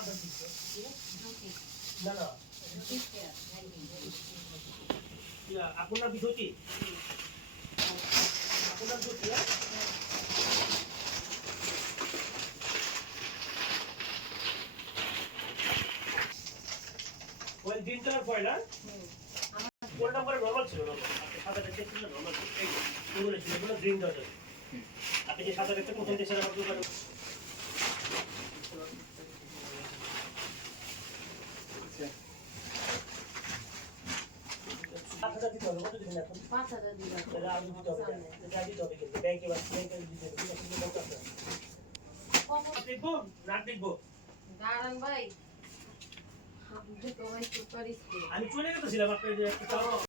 আপনার দিচ্ছে না না আপনার নাম কি জ্যোতি আপনার নাম জ্যোতি ওই দিনটার পয়লা কোন নম্বরে নরমাল ছিল সাদা দেখতে ছিল নরমাল এই এগুলো ছিল এগুলো গ্রিন ডট আপনি যে সাদা দেখতে প্রথম দেশের আমার দোকানে দিতে হবে কত দিন এখন 5000 দিবেন তাহলে আর দিতে হবে দিতে হবে কিন্তু ব্যাংকে বা ব্যাংকে দিতে হবে দেখবো না দেখবো দাঁড়ান ভাই আপনি তো ভাই সুপারিশ আমি চলে গেছিলাম আপনার